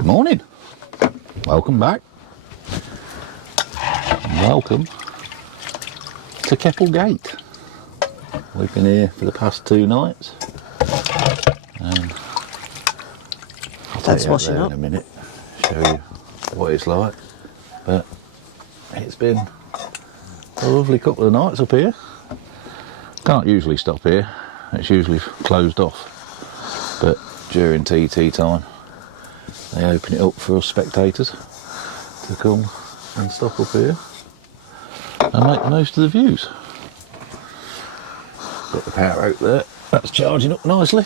Good morning. Welcome back. Welcome to Keppel Gate. We've been here for the past 2 nights. That's washing up in a minute. Show you what it's like. But it's been a lovely couple of nights up here. Can't usually stop here. It's usually closed off. But during TT time, they open it up for us spectators to come and stop up here and make the most of the views. Got the power out there. That's charging up nicely.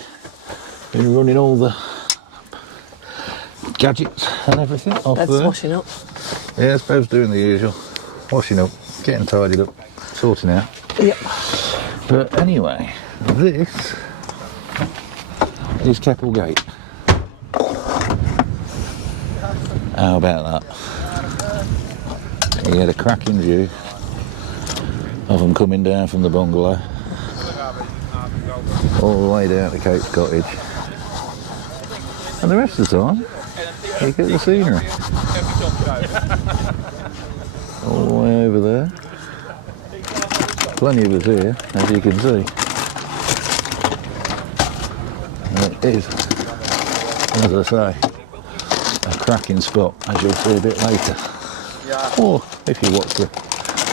Been running all the gadgets and everything off That's there. washing up. Yeah, I suppose doing the usual. Washing up, getting tidied up, sorting out. Yep. But anyway, this is Keppel Gate. How about that? You get a cracking view of them coming down from the bungalow all the way down to Kates Cottage. And the rest of the time, you get the scenery. All the way over there. Plenty of us here, as you can see. And it is, as I say, a cracking spot, as you'll see a bit later. Or if you watch the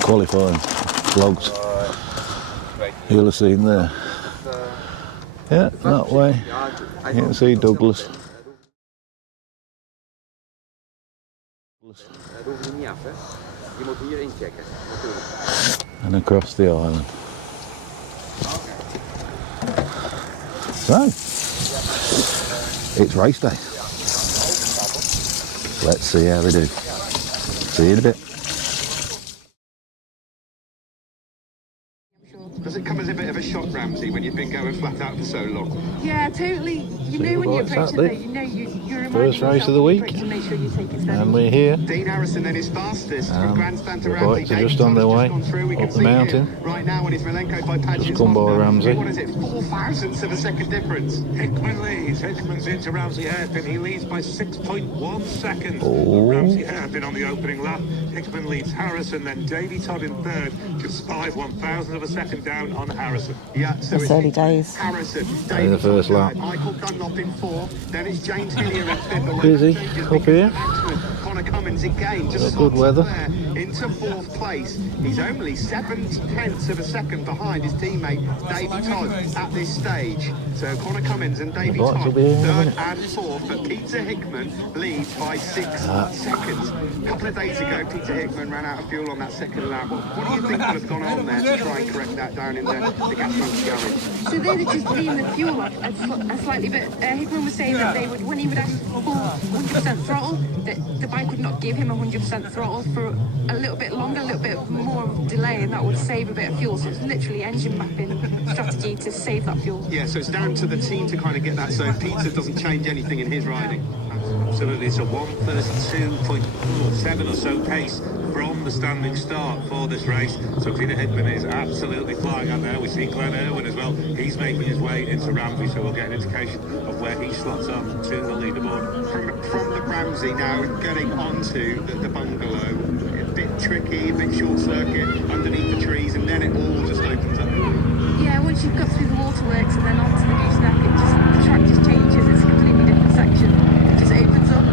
qualifying vlogs, you'll have seen there. Yeah, that way you can see Douglas. And across the island. So, it's race day. Let's see how they do. See you in a bit. Does it come as a bit of a shock, Ramsey, when you've been going flat out for so long? Yeah, totally. You know when you approach the day, you know you're First race of the week, to make sure you take it and we're here. Dean Harrison then is fastest from grandstand to The Ramsey. bikes are just on their way up the mountain. Right now when it's Milenko by Padgett's Just come by Ramsey. What is it, 4 thousandths of a second difference? Hickman leads. Hickman's into Ramsey Hairpin. He leads by 6.1 seconds. Oh. Ramsey Hairpin on the opening lap. Hickman leads Harrison, then Davey Todd in third. Just 5/1000 of a second down on Harrison. Yeah, so It's early days. Harrison, In the first lap. Michael Dunlop in 4th, then it's James Hillier in 5th. Busy up here. Connor Cummins again, just Good weather. into 4th place. He's only 7/10 of a second behind his teammate Davey Todd at this stage. So Connor Cummins and Davey The bikes Todd, will be here in a 3rd minute. and 4th, but Peter Hickman leads by 6 seconds. A couple of days ago, Peter Hickman ran out of fuel on that second lap. What do you think would have gone on there to try and correct that down in the gas monkey garage? So they'd just lean the fuel up a slightly bit. Hickman was saying that they would, when he would have full 100% throttle, that the bike would not give him 100% throttle for a little bit longer, a little bit more of delay, and that would save a bit of fuel. So it's literally engine mapping strategy to save that fuel. Yeah, so it's down to the team to kind of get that, so Peter doesn't change anything in his riding. Absolutely, it's a 1:32.7 or so pace from the standing start for this race. So Peter Hickman is absolutely flying out there. We see Glenn Irwin as well. He's making his way into Ramsey, so we'll get an indication of where he slots on to the leaderboard. From the Ramsey now, getting onto the bungalow, a bit tricky, a bit short circuit underneath the trees, and then it all just opens up. Yeah, once you've got through the waterworks and then onto the gooseneck, the track just changes. It's a completely different section. It just opens up.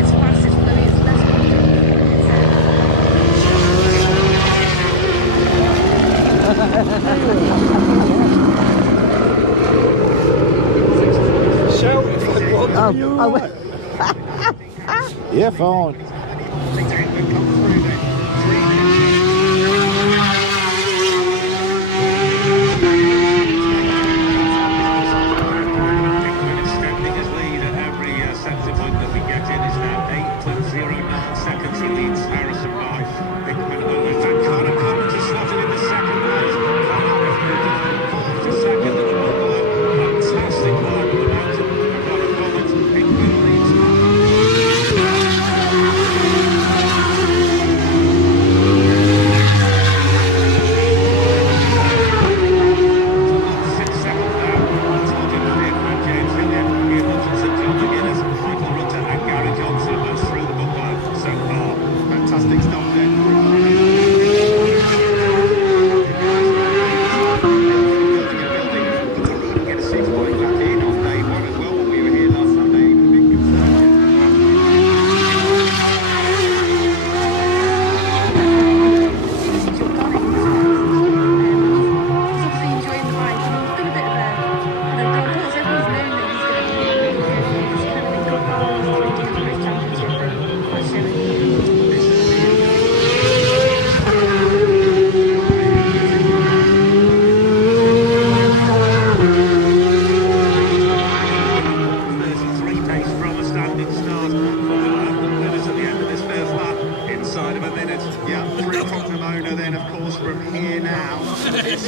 It's fast, it's flowy, it's less Yeah, fine. Extending his lead at every centre point that we get in is now 8.09 seconds. He leads Harrison by Hickman. And Connor Cummins is slotted in the second place. Fourth to second at the bungalow. Fantastic line on the mountain. Connor Cummins. Hickman leads.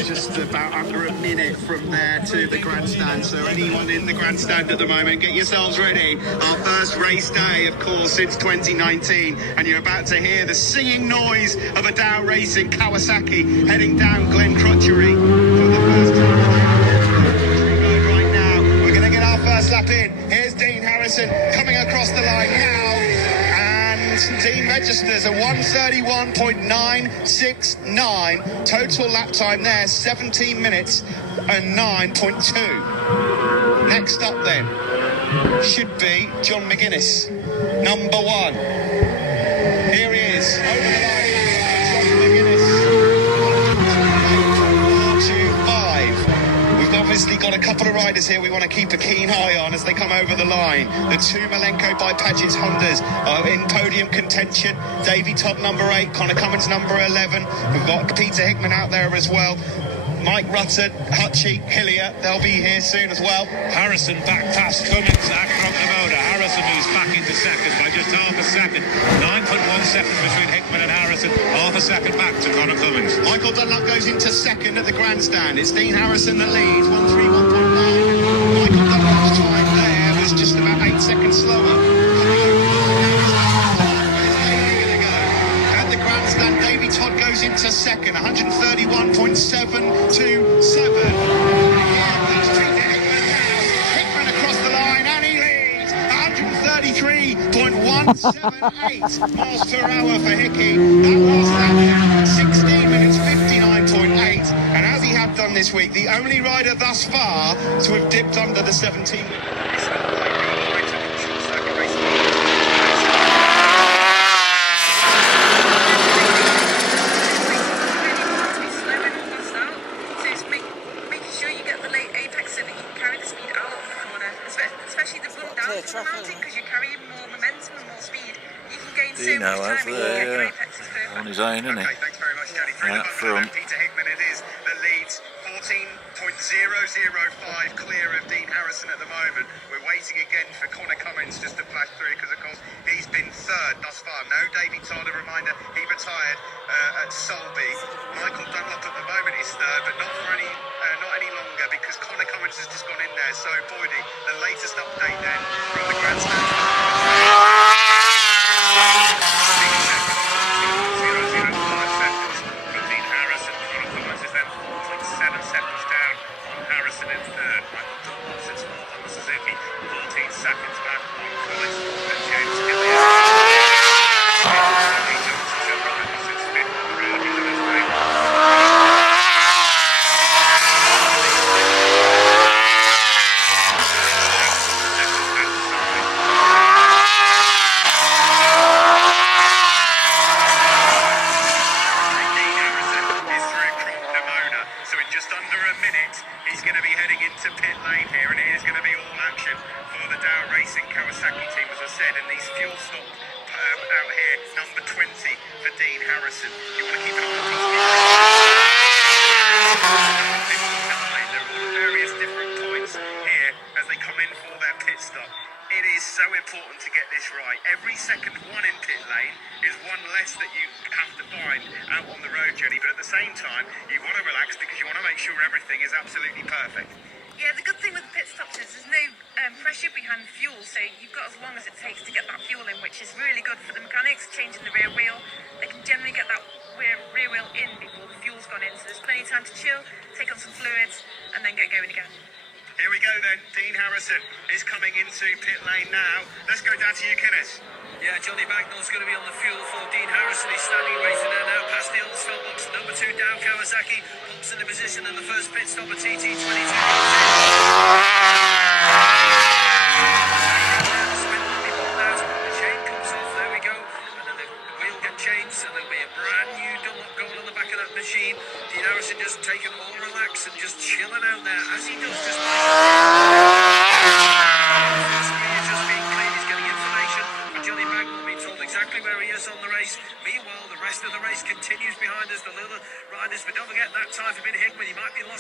just about under a minute from there to the grandstand. So anyone in the grandstand at the moment, get yourselves ready. Our first race day, of course, since 2019. And you're about to hear the singing noise of a Dow Racing Kawasaki heading down Glen Crutchery for the first time. Right now, we're going to get our first lap in. Here's Dean Harrison coming across the line now. Dean registers a 1:31.969 total lap time there, 17 minutes and 9.2. Next up then should be John McGuinness, number 1. Here he is over the line. John McGuinness, 4.25. We've obviously got a couple of riders here we want to keep a keen eye on as they come over the line. The 2 Malenko by Paget's Hondas are in podium contention. Davey Todd number 8, Connor Cummins number 11. We've got Peter Hickman out there as well. Mike Rutter, Hutchie, Hillier, they'll be here soon as well. Harrison back past Cummins at Krokomoda. Harrison moves back into second by just half a second. 9.1 seconds between Hickman and Harrison. Half a second back to Connor Cummins. Michael Dunlop goes into second at the grandstand. It's Dean Harrison that leads, 1:31.9. Michael Dunlop's time there was just about 8 seconds slower. Davey Todd goes into second, 131.727. That's Peter Hickman now. Hickman across the line and he leads 133.178 miles per hour for Hickey. That last lap, 16 minutes 59.8. And as he had done this week, the only rider thus far to have dipped under the 17 minutes. On his own, isn't he? Okay, thanks very much, Danny. Right front. Peter Hickman it is that leads 14.005 clear of Dean Harrison at the moment. We're waiting again for Connor Cummins just to flash through because, of course, he's been third thus far. No Davey Todd, a reminder, he retired at Solby. Michael Dunlop at the moment is third, but not for any longer because Connor Cummins has just gone in there. So, Boydie, the latest update then from the grandstand.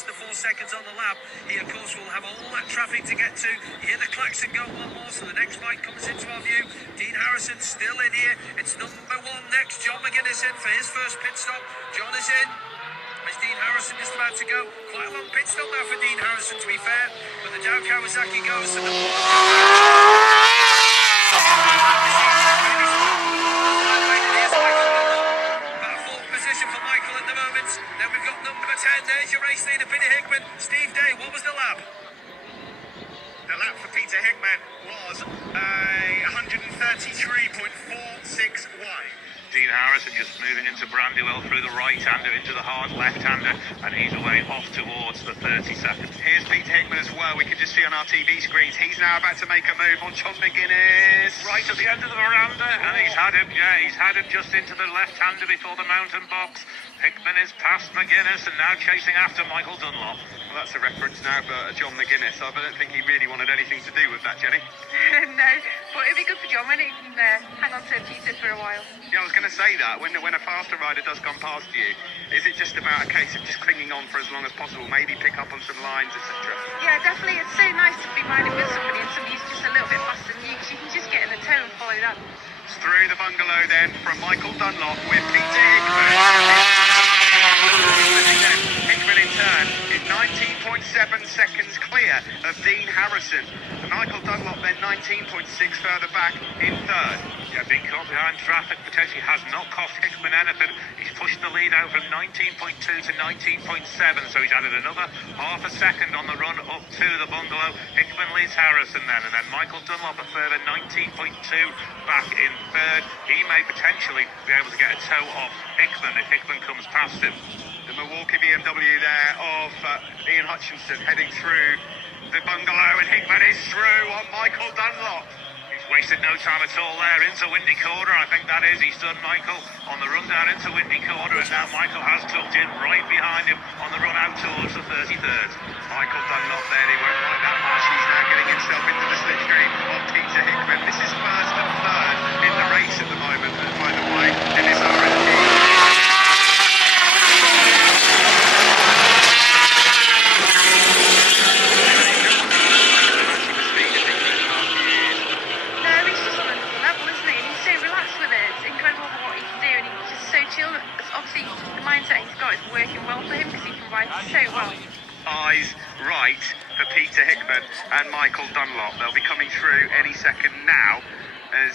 4 seconds on the lap. He, of course, will have all that traffic to get to. You hear the klaxon go one more, so the next bike comes into our view. Dean Harrison still in here. It's number 1 next. John McGuinness in for his first pit stop. John is in. Is Dean Harrison just about to go? Quite a long pit stop now for Dean Harrison, to be fair. But the Dow Kawasaki goes to the about fourth position for Michael at the moment. Then we've got number 10. There's your race leader, Peter Hickman. Steve Day, what was the lap? The lap for Peter Hickman was 133.46 wide. Dean Harrison just moving into Brandywell through the right-hander into the hard left-hander, and he's away off towards the 30 seconds. Here's Peter Hickman as well. We can just see on our TV screens. He's now about to make a move on John McGuinness. Right at the end of the veranda, and he's had him just into the left-hander before the mountain box. Hickman is past McGuinness and now chasing after Michael Dunlop. Well, that's a reference now for John McGuinness. I don't think he really wanted anything to do with that, Jenny. No, but it'd be good for John when he can hang on to Peter for a while. Yeah, I was going to say that. When a faster rider does come past you, is it just about a case of just clinging on for as long as possible, maybe pick up on some lines, etc.? Yeah, definitely. It's so nice to be riding with somebody and somebody's just a little bit faster than you, because you can just get in the toe and follow that. Through the bungalow then from Michael Dunlop with Peter Hickman. Hickman in turn is 19.7 seconds clear of Dean Harrison. Michael Dunlop then 19.6 further back in third. Yeah, being caught behind traffic potentially has not cost Hickman anything. He's pushed the lead out from 19.2 to 19.7, so he's added another half a second on the run up to the bungalow. Hickman leads Harrison then, and then Michael Dunlop a further 19.2 back in third. He may potentially be able to get a toe off Hickman if Hickman comes past him. The Milwaukee BMW there of Ian Hutchinson heading through the bungalow, and Hickman is through on Michael Dunlop. He's wasted no time at all there into Windy Corner. I think that is. He's done Michael on the run down into Windy Corner, and now Michael has tucked in right behind him on the run out towards the 33rd. Michael Dunlop there, he won't like that much. He's now getting himself into the slipstream of Peter Hickman. This is first and third in the race at the moment, by the way, in this RSG. Obviously, the mindset he's got is working well for him because he can ride so well. Eyes right for Peter Hickman and Michael Dunlop. They'll be coming through any second now as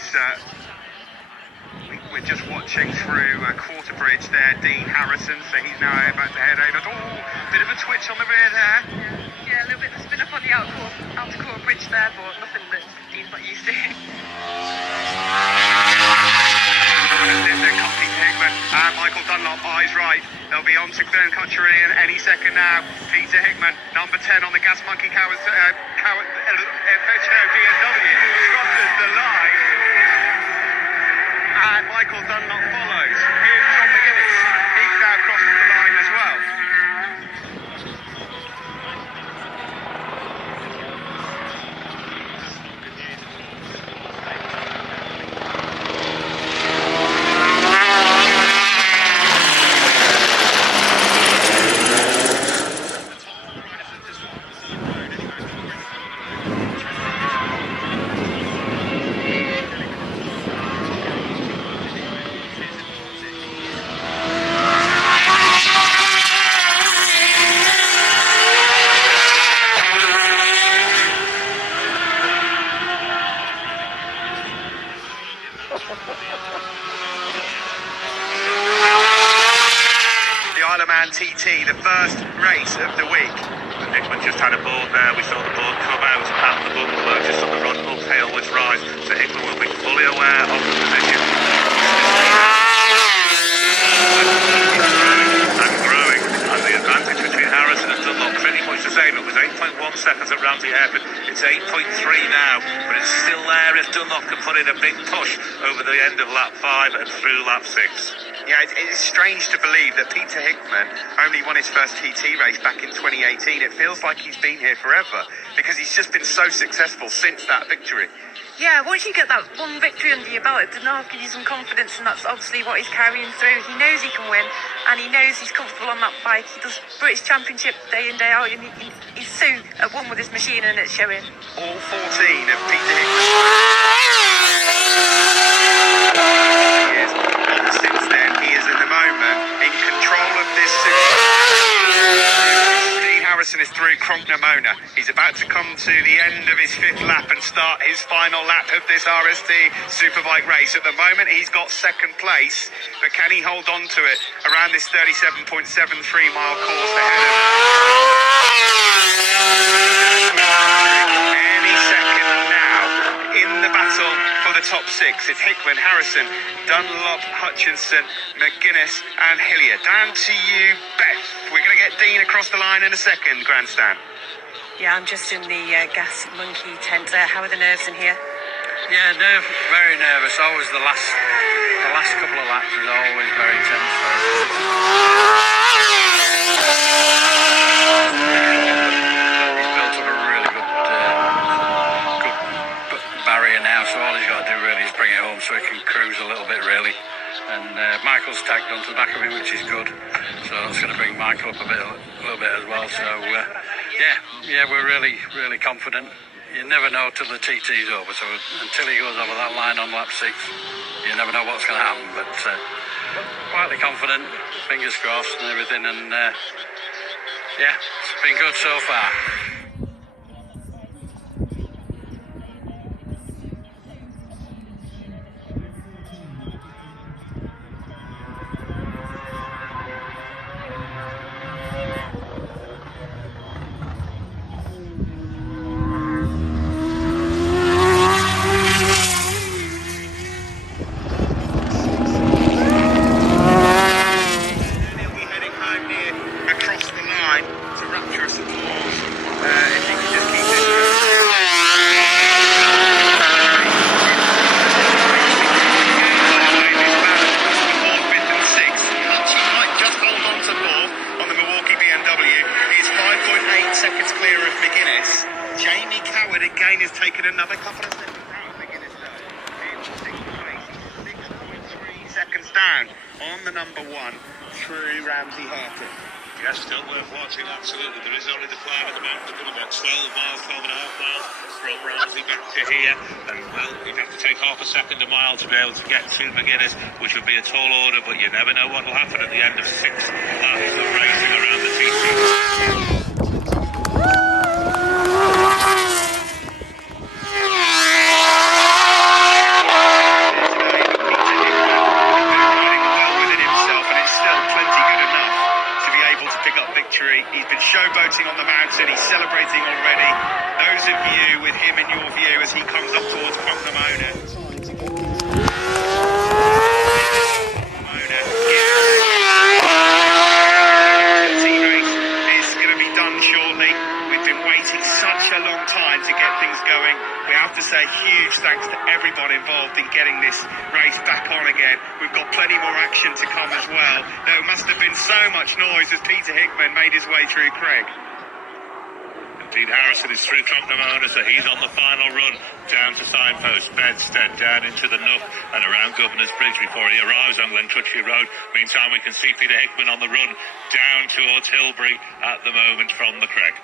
we're just watching through Quarter Bridge there, Dean Harrison, so he's now about to head over. Oh, bit of a twitch on the rear there. Yeah, a little bit of a spin up on the outer core bridge there, but nothing that Dean's not used to. Then comes Peter Hickman and Michael Dunlop, eyes right. They'll be on to Glen Country in any second now. Peter Hickman, number 10 on the Gas Monkey BMW, crosses the line. And Michael Dunlop follows. Here's John McGuinness. He's now crossing the line as well. TT, the first race of the week. Hickman just had a board there. We saw the board come out and the bungalow just on the run uphill was rise. So Hickman will be fully aware of the position. And growing. And the advantage between Harrison and Dunlop pretty much the same. It was 8.1 seconds at Ramsey Hairpin. It's 8.3 now, but it's still there if Dunlop can put in a big push over the end of lap 5 and through lap 6. Yeah, it's strange to believe that Peter Hickman only won his first TT race back in 2018. It feels like he's been here forever because he's just been so successful since that victory. Yeah, once you get that one victory under your belt, it does not give you some confidence, and that's obviously what he's carrying through. He knows he can win, and he knows he's comfortable on that bike. He does British Championship day in, day out, and he's so at one with his machine, and it's showing. All 14 of Peter Hickman. Since then, he is at the moment in control of this. Kronknamona. He's about to come to the end of his 5th lap and start his final lap of this RST Superbike race. At the moment, he's got 2nd place, but can he hold on to it around this 37.73 mile course ahead of any second now in the battle for the top 6? It's Hickman, Harrison, Dunlop, Hutchinson, McGuinness and Hillier. Down to you, Beth. We're going to get Dean across the line in a second, grandstand. Yeah, I'm just in the gas monkey tent. How are the nerves in here? Yeah, very nervous. Always the last couple of laps is always very tense. He's built up a really good barrier now, so all he's got to do really is bring it home so he can cruise a little bit really. And Michael's tagged onto the back of him, which is good. So that's going to bring Michael up a little bit as well. So yeah, we're really confident. You never know till the TT's over. So until he goes over that line on lap 6, you never know what's going to happen. But quietly confident, fingers crossed and everything. And yeah, it's been good so far. Taken another couple of seconds out of McGuinness though. In 6th place, 6.3 seconds down on the number 1 through Ramsey Hurton. Yes, still worth watching, absolutely. There is only the climb at the moment. They've done about 12 miles, 12 and a half miles from Ramsey back to here. And, well, you'd have to take half a second a mile to be able to get to McGuinness, which would be a tall order, but you never know what will happen at the end of 6 laps of racing around the TT. He's been showboating on the mountain, he's celebrating already. Those of you with him in your view as he comes up towards Kronknamona. The team race is going to be done shortly. We've been waiting such a long time to get things going. We have to say huge thanks to everybody involved in getting this race back on again. We've got plenty more action to come as well. There must have been so much noise as Peter Hickman made his way through Craig. Dean Harrison is through Kronknamona, so he's on the final run down to signpost Bedstead, down into the Nook and around Governor's Bridge before he arrives on Glencrutchy Road. Meantime, we can see Peter Hickman on the run down towards Hilbury at the moment from the Craig.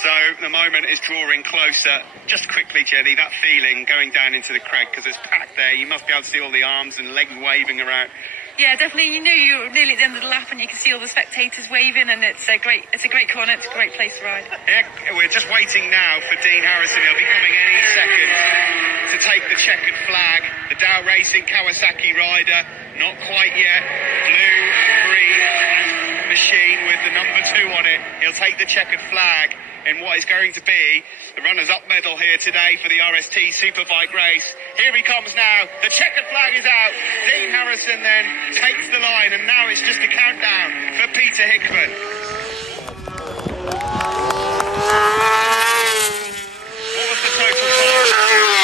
So the moment is drawing closer. Just quickly, Jenny, that feeling going down into the Craig, because it's packed there. You must be able to see all the arms and legs waving around. Yeah, definitely. You knew you were nearly at the end of the lap and you can see all the spectators waving, and it's a great corner. It's a great place to ride. Yeah, we're just waiting now for Dean Harrison. He'll be coming any second to take the checkered flag. The Dow Racing Kawasaki rider, not quite yet. Blue, green machine with the number 2 on it. He'll take the checkered flag in what is going to be the runners-up medal here today for the RST Superbike race. Here he comes now. The checkered flag is out. Dean Harrison then takes the line, and now it's just a countdown for Peter Hickman. What was the total time?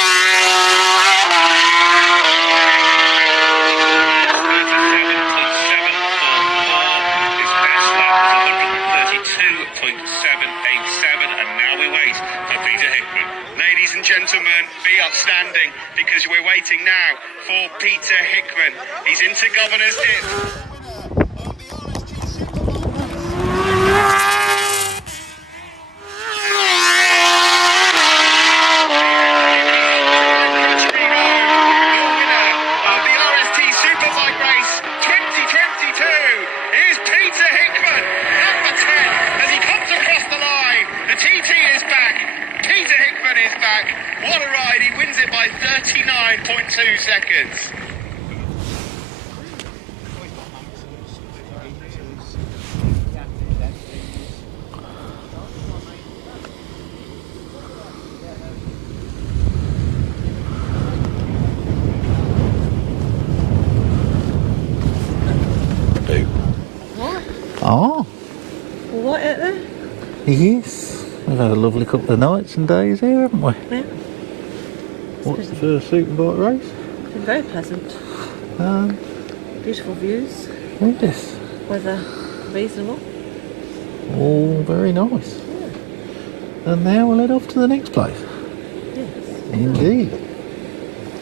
37.744. And now we wait for Peter Hickman. Ladies and gentlemen, be upstanding, because we're waiting now for Peter Hickman. He's into Governor's Dip. 29.2 seconds. Oh, What out there? yes. We've had a lovely couple of nights and days here, haven't we? Yeah. What's the first Superbike race? It's been very pleasant. Beautiful views. Yes. Weather reasonable. All very nice. Yeah. And now we'll head off to the next place. Yes. Indeed.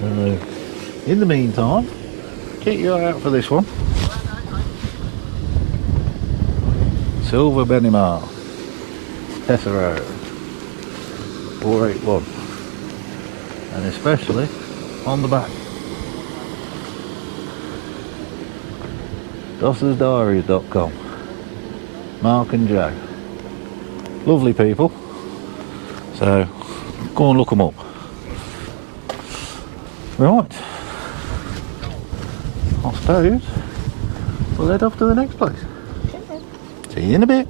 So, in the meantime, keep your eye out for this one. Silver Benimar, Tessero, 481, and especially on the back, DossesDiaries.com, Mark and Joe, lovely people, so go and look them up. Right, I suppose we'll head off to the next place. See you in a bit.